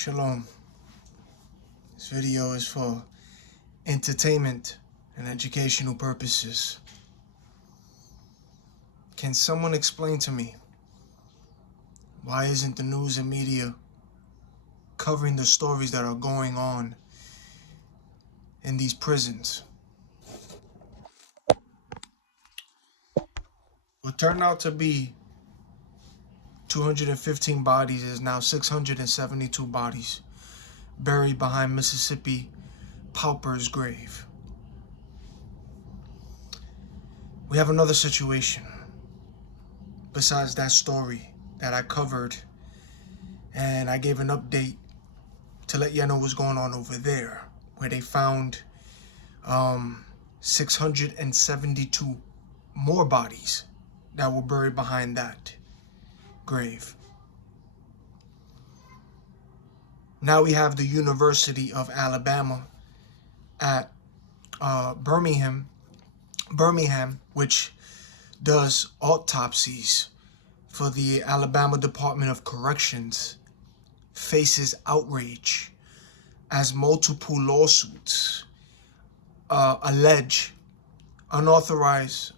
Shalom. This video is for entertainment and educational purposes. Can someone explain to me why isn't the news and media covering the stories that are going on in these prisons? What turned out to be 215 bodies is now 672 bodies buried behind Mississippi pauper's grave. We have another situation besides that story that I covered, and I gave an update to let you know what's going on over there, where they found 672 more bodies that were buried behind that grave. Now we have the University of Alabama at Birmingham, which does autopsies for the Alabama Department of Corrections, faces outrage as multiple lawsuits allege unauthorized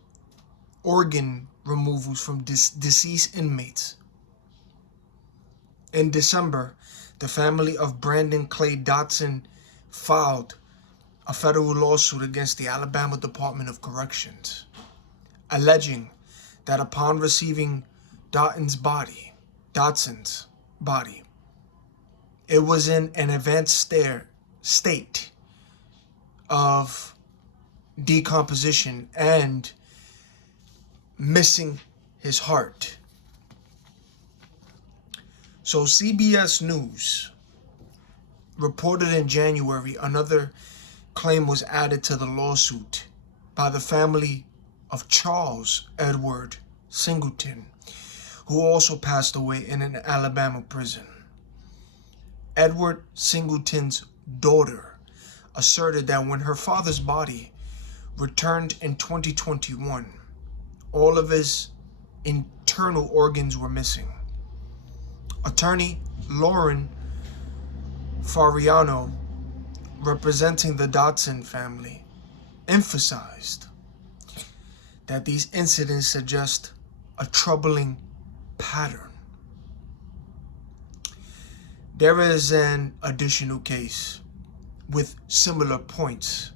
organ removals from deceased inmates. In December, the family of Brandon Clay Dotson filed a federal lawsuit against the Alabama Department of Corrections, alleging that upon receiving Dotson's body, it was in an advanced state of decomposition and missing his heart. So CBS News reported in January another claim was added to the lawsuit by the family of Charles Edward Singleton, who also passed away in an Alabama prison. Edward Singleton's daughter asserted that when her father's body returned in 2021, all of his internal organs were missing. Attorney Lauren Fariano, representing the Dotson family, emphasized that these incidents suggest a troubling pattern. There is an additional case with similar points.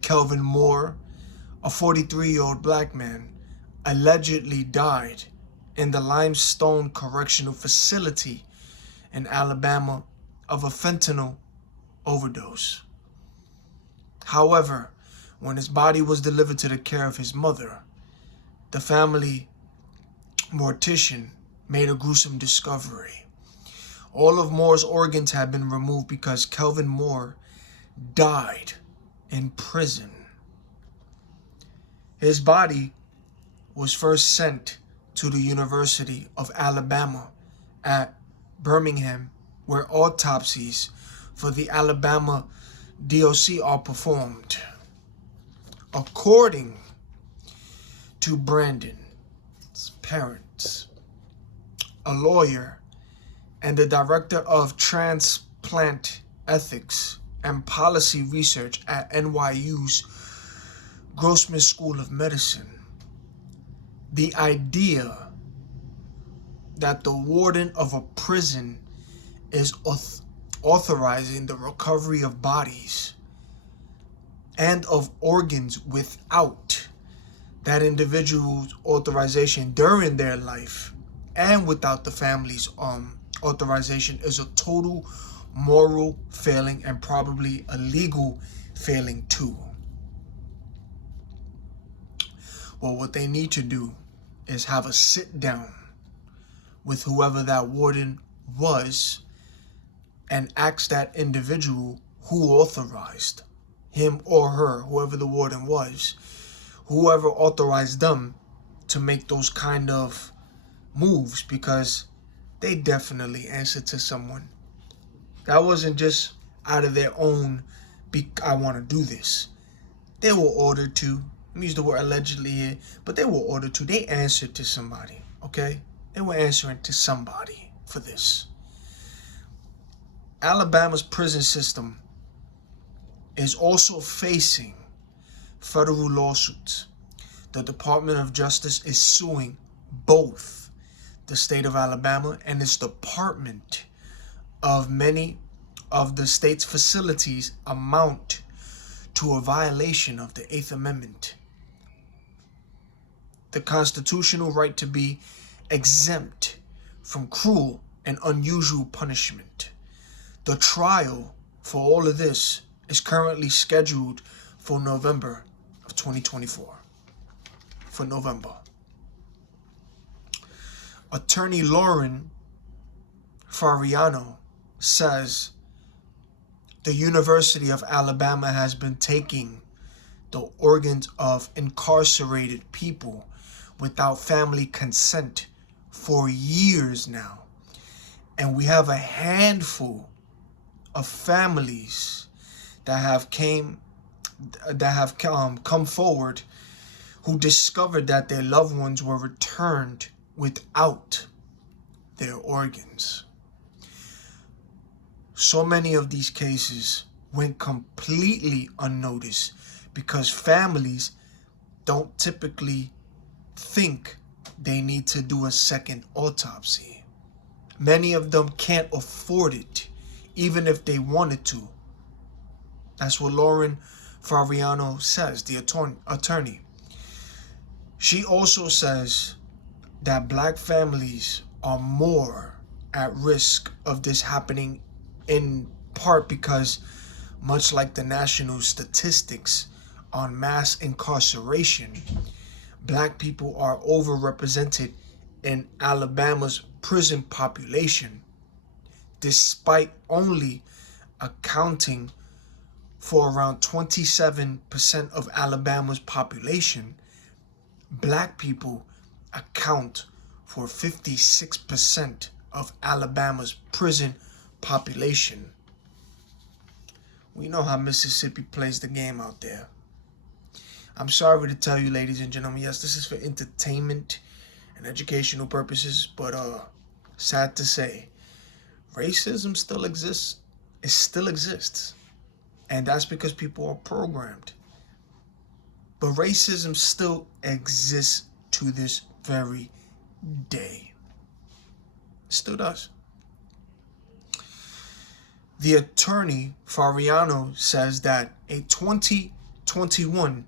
Kelvin Moore, a 43-year-old black man, allegedly died in the Limestone Correctional Facility in Alabama of a fentanyl overdose. However, when his body was delivered to the care of his mother, the family mortician made a gruesome discovery. All of Moore's organs had been removed because Kelvin Moore died in prison. His body was first sent to the University of Alabama at Birmingham, where autopsies for the Alabama DOC are performed. According to Brandon's parents, a lawyer and the director of transplant ethics and policy research at NYU's Grossman School of Medicine, the idea that the warden of a prison is authorizing the recovery of bodies and of organs without that individual's authorization during their life and without the family's authorization is a total moral failing and probably a legal failing too. Well, what they need to do is have a sit down with whoever that warden was and ask that individual who authorized him or her, whoever the warden was, whoever authorized them to make those kind of moves, because they definitely answered to someone. That wasn't just out of their own, I want to do this. They were ordered to. Let me use the word allegedly here, but they were ordered to. They answered to somebody, okay? They were answering to somebody for this. Alabama's prison system is also facing federal lawsuits. The Department of Justice is suing both the state of Alabama and its department of many of the state's facilities amount to a violation of the Eighth Amendment, the constitutional right to be exempt from cruel and unusual punishment. The trial for all of this is currently scheduled for November of 2024. For November. Attorney Lauren Fariano says the University of Alabama has been taking the organs of incarcerated people without family consent for years now. And we have a handful of families that have come forward who discovered that their loved ones were returned without their organs. So many of these cases went completely unnoticed because families don't typically think they need to do a second autopsy. Many of them can't afford it, even if they wanted to. That's what Lauren Fariano says, the attorney. She also says that black families are more at risk of this happening, in part because, much like the national statistics on mass incarceration, black people are overrepresented in Alabama's prison population, despite only accounting for around 27% of Alabama's population. Black people account for 56% of Alabama's prison population. We know how Mississippi plays the game out there. I'm sorry to tell you, ladies and gentlemen, yes, this is for entertainment and educational purposes, but sad to say, racism still exists. It still exists. And that's because people are programmed. But racism still exists to this very day. It still does. The attorney Fariano says that a 2021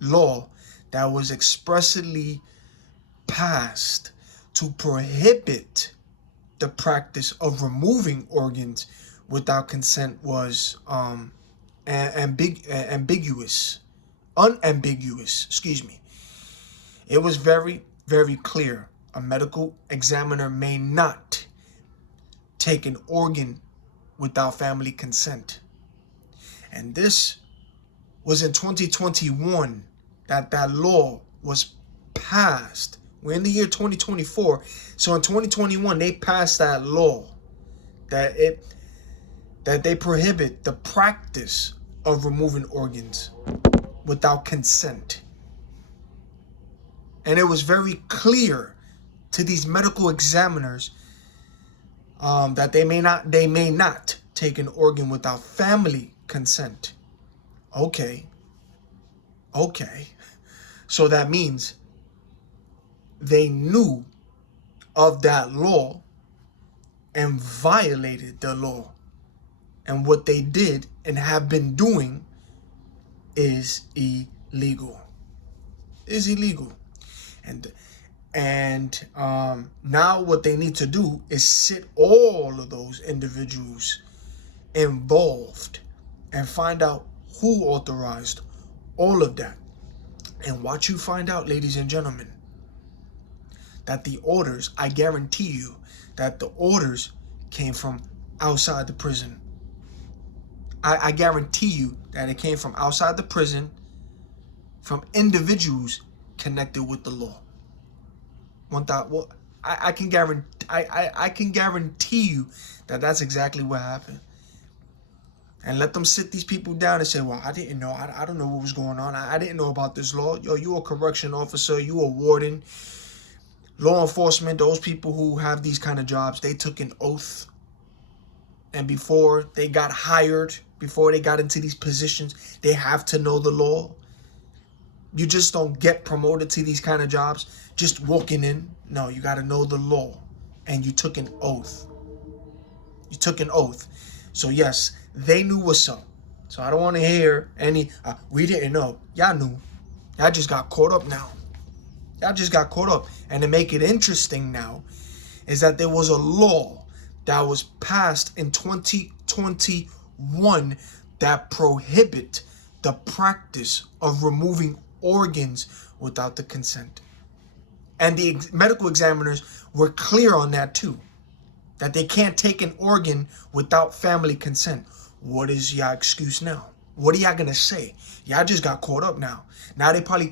law that was expressly passed to prohibit the practice of removing organs without consent was unambiguous. It was very, very clear. A medical examiner may not take an organ without family consent. And this was in 2021 that law was passed. We're in the year 2024. So in 2021, they passed that law that they prohibit the practice of removing organs without consent. And it was very clear to these medical examiners that they may not take an organ without family consent. Okay. So that means they knew of that law and violated the law. And what they did and have been doing is illegal. And now what they need to do is sit all of those individuals involved and find out who authorized all of that. And what you find out, ladies and gentlemen, that the orders, I guarantee you that the orders came from outside the prison. I guarantee you that it came from outside the prison, from individuals connected with the law. I can guarantee you that that's exactly what happened. And let them sit these people down and say, well, I didn't know. I don't know what was going on. I didn't know about this law. Yo, you a correction officer. You a warden. Law enforcement, those people who have these kind of jobs, they took an oath and before they got hired, before they got into these positions, they have to know the law. You just don't get promoted to these kind of jobs just walking in. No, you got to know the law. And you took an oath. You took an oath. So yes, they knew what's up. So I don't want to hear any, we didn't know. Y'all knew. Y'all just got caught up now. Y'all just got caught up. And to make it interesting now is that there was a law that was passed in 2021 that prohibit the practice of removing organs without the consent. And the medical examiners were clear on that too, that they can't take an organ without family consent. What is y'all excuse now? What are y'all gonna say? Y'all just got caught up now. Now they probably,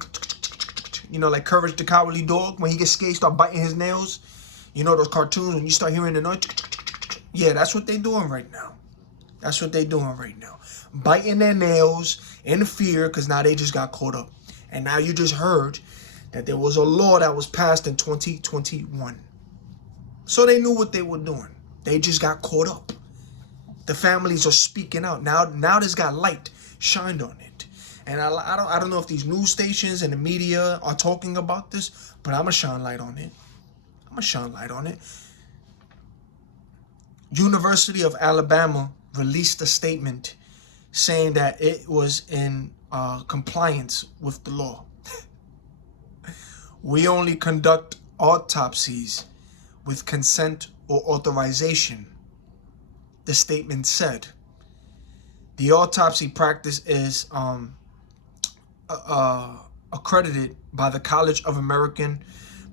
like Courage the Cowardly Dog, when he gets scared, start biting his nails. Those cartoons when you start hearing the noise. Yeah, that's what they doing right now. That's what they doing right now. Biting their nails in fear because now they just got caught up. And now you just heard that there was a law that was passed in 2021. So they knew what they were doing. They just got caught up. The families are speaking out. Now this got light shined on it. And I don't know if these news stations and the media are talking about this, but I'm going to shine light on it. University of Alabama released a statement saying that it was in compliance with the law. We only conduct autopsies with consent or authorization, the statement said. The autopsy practice is accredited by the College of American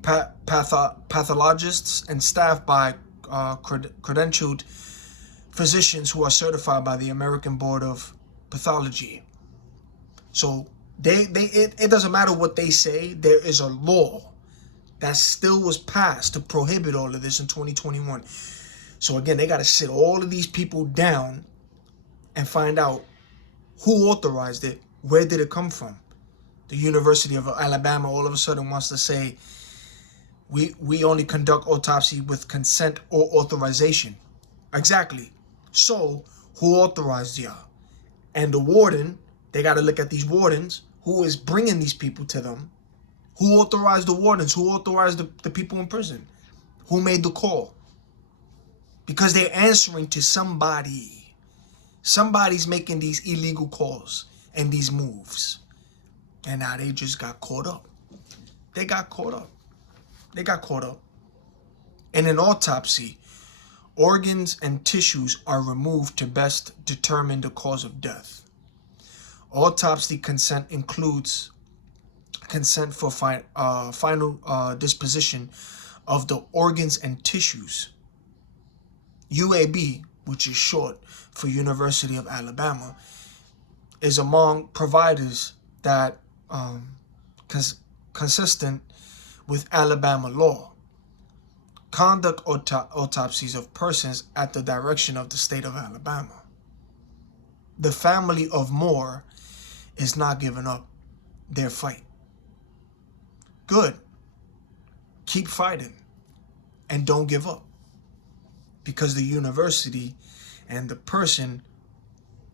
Pathologists and staffed by credentialed physicians who are certified by the American Board of Pathology. So it doesn't matter what they say. There is a law that still was passed to prohibit all of this in 2021. So again, they got to sit all of these people down and find out who authorized it. Where did it come from? The University of Alabama all of a sudden wants to say, we only conduct autopsy with consent or authorization. Exactly. So who authorized y'all? And the warden, they got to look at these wardens. Who is bringing these people to them? Who authorized the wardens? Who authorized the people in prison? Who made the call? Because they're answering to somebody. Somebody's making these illegal calls and these moves. And now they just got caught up. They got caught up. In an autopsy, organs and tissues are removed to best determine the cause of death. Autopsy consent includes consent for final disposition of the organs and tissues. UAB, which is short for University of Alabama, is among providers that consistent with Alabama law. Conduct autopsies of persons at the direction of the state of Alabama. The family of Moore is not giving up their fight. Good. Keep fighting and don't give up. Because the university and the person,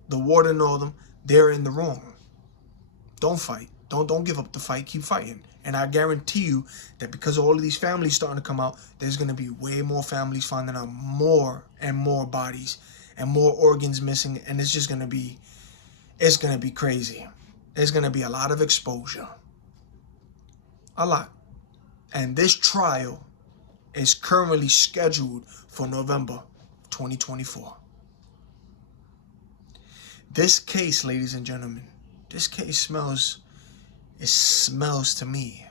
the warden, all them, they're in the wrong. Don't fight. Don't give up the fight. Keep fighting. And I guarantee you that because of all of these families starting to come out, there's going to be way more families finding out more and more bodies and more organs missing. And it's just going to be, crazy. There's going to be a lot of exposure. A lot. And this trial is currently scheduled for November 2024. This case, ladies and gentlemen, this case smells to me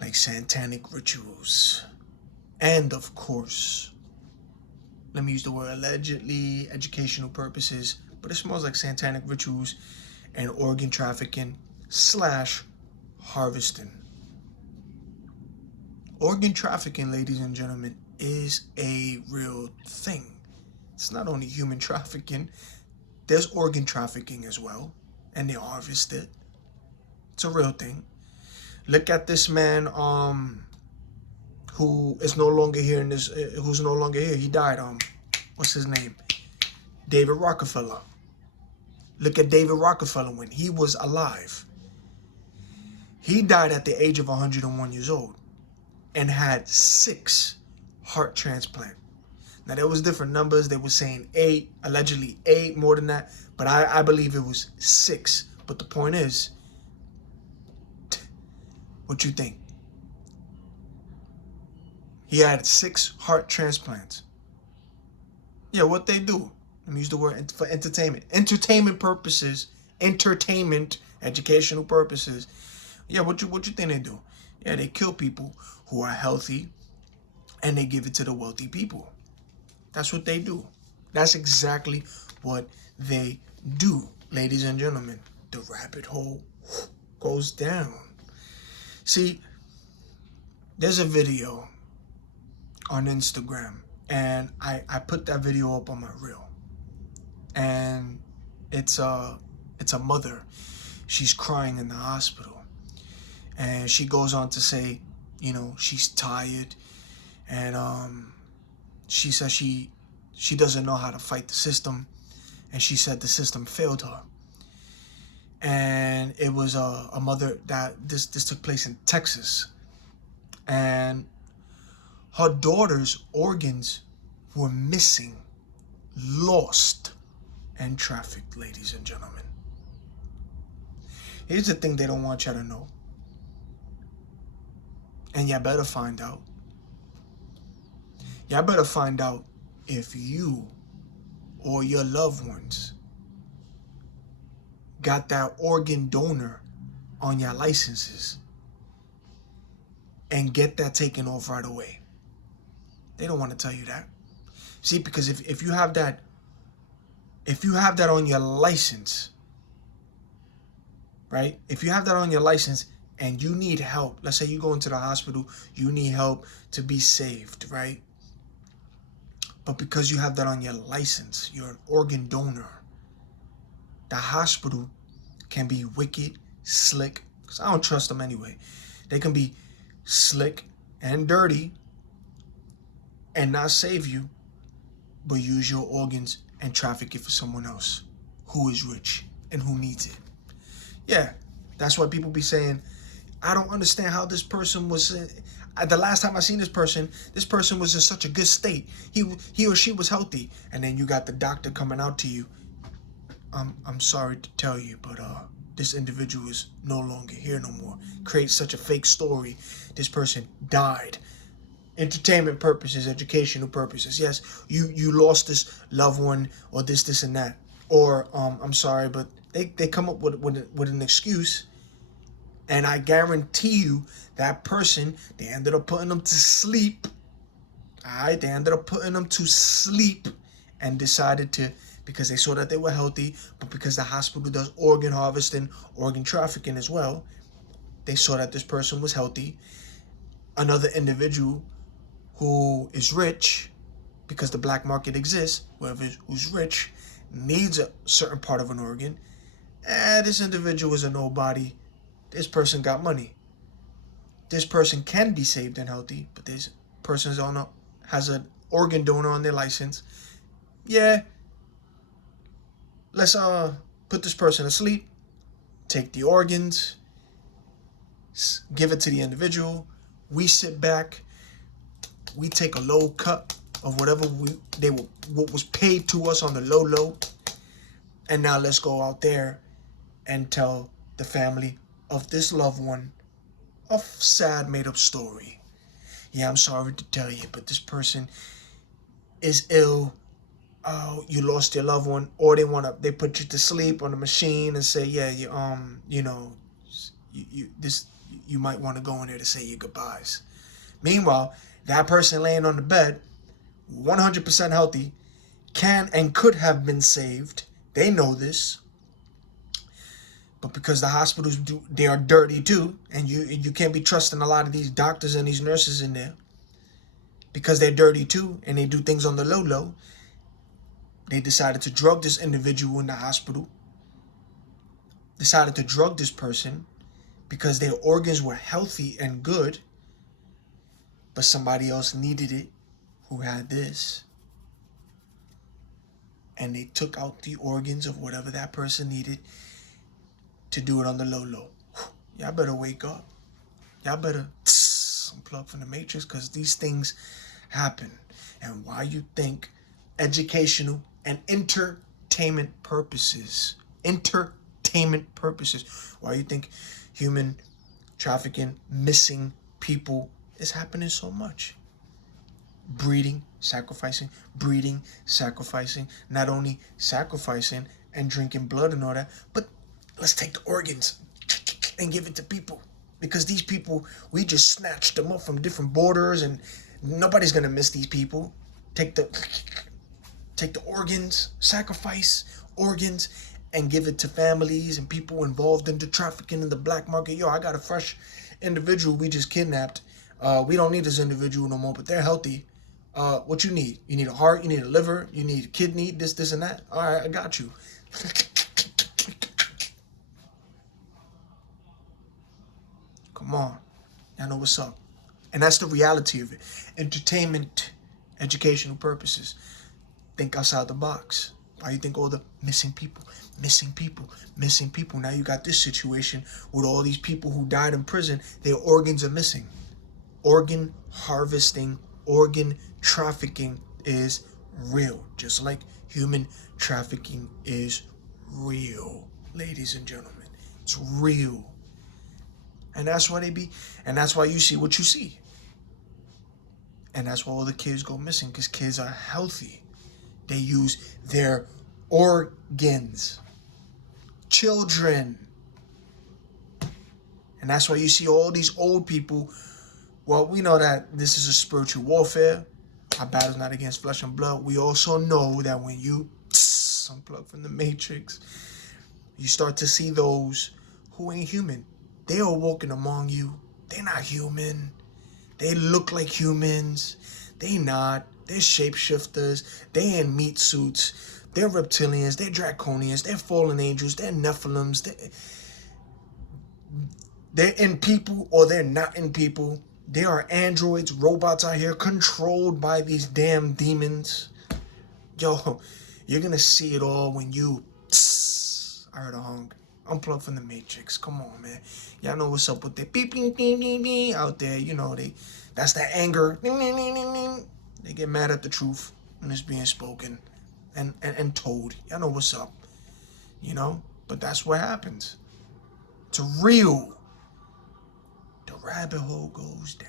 like satanic rituals. And of course, let me use the word allegedly, educational purposes, but it smells like satanic rituals and organ trafficking / harvesting. Organ trafficking, ladies and gentlemen, is a real thing. It's not only human trafficking. There's organ trafficking as well, and they harvest it. It's a real thing. Look at this man, who is no longer here in this, who's no longer here. He died. What's his name? David Rockefeller. Look at David Rockefeller when he was alive. He died at the age of 101 years old and had 6 heart transplants. Now, there was different numbers. They were saying 8, allegedly 8, more than that. But I believe it was 6. But the point is, what you think? He had 6 heart transplants. Yeah, what they do. Let me use the word for entertainment. Entertainment purposes. Entertainment, educational purposes. Yeah, what you think they do? Yeah, they kill people who are healthy and they give it to the wealthy people. That's what they do. That's exactly what they do, ladies and gentlemen. The rabbit hole goes down. See, there's a video on Instagram, and I put that video up on my reel. And it's a mother. She's crying in the hospital. And she goes on to say, you know, she's tired. And she says she doesn't know how to fight the system. And she said the system failed her. And it was a mother that this took place in Texas. And her daughter's organs were missing, lost, and trafficked, ladies and gentlemen. Here's the thing they don't want you to know. And you better find out. Y'all better find out if you or your loved ones got that organ donor on your licenses and get that taken off right away. They don't want to tell you that. See, because if you have that on your license, right? If you have that on your license and you need help, let's say you go into the hospital, you need help to be saved, right? But because you have that on your license, you're an organ donor, the hospital can be wicked, slick, because I don't trust them anyway. They can be slick and dirty and not save you, but use your organs and traffic it for someone else who is rich and who needs it. Yeah, that's why people be saying, I don't understand how this person was. The last time I seen this person was in such a good state. He or she was healthy. And then you got the doctor coming out to you. I'm sorry to tell you, but this individual is no longer here no more. Create such a fake story. This person died. Entertainment purposes, educational purposes. Yes, you lost this loved one or this and that. Or I'm sorry, but they come up with an excuse. And I guarantee you that person, they ended up putting them to sleep. All right, they ended up putting them to sleep and decided to, because they saw that they were healthy, but because the hospital does organ harvesting, organ trafficking as well, they saw that this person was healthy. Another individual who is rich, because the black market exists, who's rich needs a certain part of an organ. This individual is a nobody. This person got money. This person can be saved and healthy, but this person has an organ donor on their license. Yeah, let's put this person to sleep, take the organs, give it to the individual. We sit back, we take a low cut of whatever what was paid to us on the low, and now let's go out there and tell the family of this loved one a sad made-up story. Yeah, I'm sorry to tell you, but this person is ill. You lost your loved one, or they put you to sleep on the machine and say, yeah, you might want to go in there to say your goodbyes. Meanwhile, that person laying on the bed, 100% healthy, can and could have been saved. They know this. But because the hospitals they are dirty too, and you can't be trusting a lot of these doctors and these nurses in there, because they're dirty too and they do things on the low, they decided to drug this individual in the hospital, decided to drug this person because their organs were healthy and good, but somebody else needed it who had this. And they took out the organs of whatever that person needed to do it on the low. Y'all better wake up. Y'all better unplug from the matrix, because these things happen. And why you think educational and entertainment purposes, why you think human trafficking, missing people is happening so much? Breeding, sacrificing, not only sacrificing and drinking blood and all that, but let's take the organs and give it to people. Because these people, we just snatched them up from different borders, and nobody's gonna miss these people. Take the organs, sacrifice organs, and give it to families and people involved in the trafficking in the black market. Yo, I got a fresh individual we just kidnapped. We don't need this individual no more, but they're healthy. What you need? You need a heart, you need a liver, you need a kidney, this, and that. All right, I got you. Come on. Y'all know what's up. And that's the reality of it. Entertainment, educational purposes. Think outside the box. Why you think all the missing people? Now you got this situation with all these people who died in prison. Their organs are missing. Organ harvesting, organ trafficking is real. Just like human trafficking is real, ladies and gentlemen. It's real. And that's why and that's why you see what you see. And that's why all the kids go missing, because kids are healthy. They use their organs. Children. And that's why you see all these old people. Well, we know that this is a spiritual warfare. Our battle's not against flesh and blood. We also know that when you unplug from the matrix, you start to see those who ain't human. They are walking among you. They're not human. They look like humans. They not. They're shapeshifters. They in meat suits. They're reptilians. They're draconians. They're fallen angels. They're Nephilims. They're in people or they're not in people. They are androids, robots out here controlled by these damn demons. Yo, you're going to see it all when you... I heard a honk. Unplug from the matrix. Come on, man. Y'all know what's up with the beep, beep, beep, beep, beep out there. You know, that's that anger. They get mad at the truth when it's being spoken and told. Y'all know what's up. You know? But that's what happens. It's real. The rabbit hole goes down.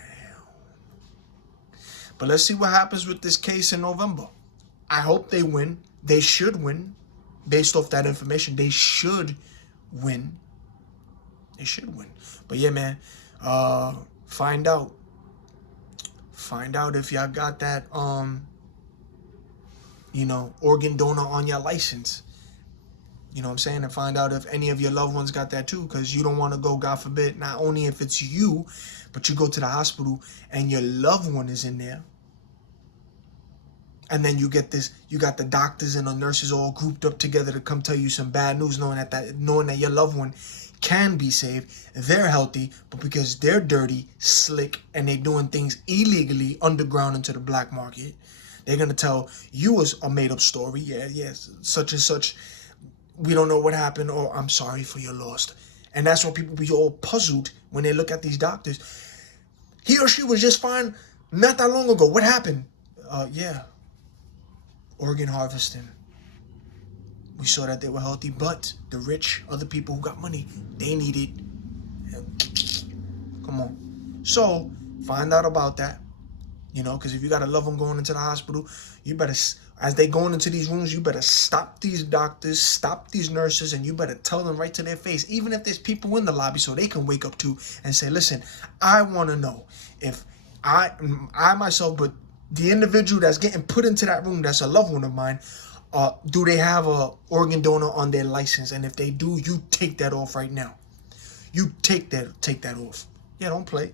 But let's see what happens with this case in November. I hope they win. They should win. Based off that information, they should win. They should win. But yeah, man, find out if y'all got that organ donor on your license. You know what I'm saying? And find out if any of your loved ones got that too, because you don't want to go, God forbid, not only if it's you, but you go to the hospital and your loved one is in there. And then you got the doctors and the nurses all grouped up together to come tell you some bad news, knowing that your loved one can be saved. They're healthy, but because they're dirty, slick, and they're doing things illegally underground into the black market, they're going to tell you a made-up story. Yes, such and such. We don't know what happened, or I'm sorry for your loss. And that's why people be all puzzled when they look at these doctors. He or she was just fine not that long ago. What happened? Organ harvesting. We saw that they were healthy, but the rich, other people who got money, they need it. Come on. So, find out about that. Because if you got a loved one going into the hospital, you better, as they going into these rooms, you better stop these doctors, stop these nurses, and you better tell them right to their face, even if there's people in the lobby, so they can wake up too and say, listen, I want to know if I myself, but the individual that's getting put into that room, that's a loved one of mine, do they have a organ donor on their license? And if they do, you take that off right now. You take that off. Yeah, don't play.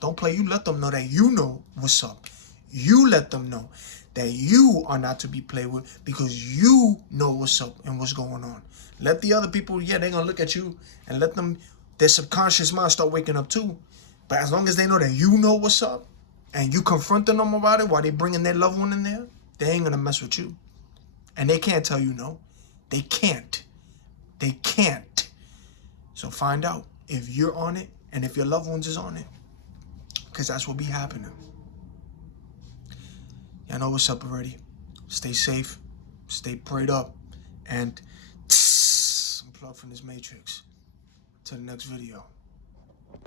Don't play. You let them know that you know what's up. You let them know that you are not to be played with, because you know what's up and what's going on. Let the other people, they're going to look at you and let their subconscious mind start waking up too. But as long as they know that you know what's up, and you confronting them about it while they bringing their loved one in there, they ain't gonna mess with you. And they can't tell you no. They can't. They can't. So find out if you're on it and if your loved ones is on it, because that's what be happening. Y'all know what's up already. Stay safe, stay prayed up, and unplug from this matrix. Till the next video.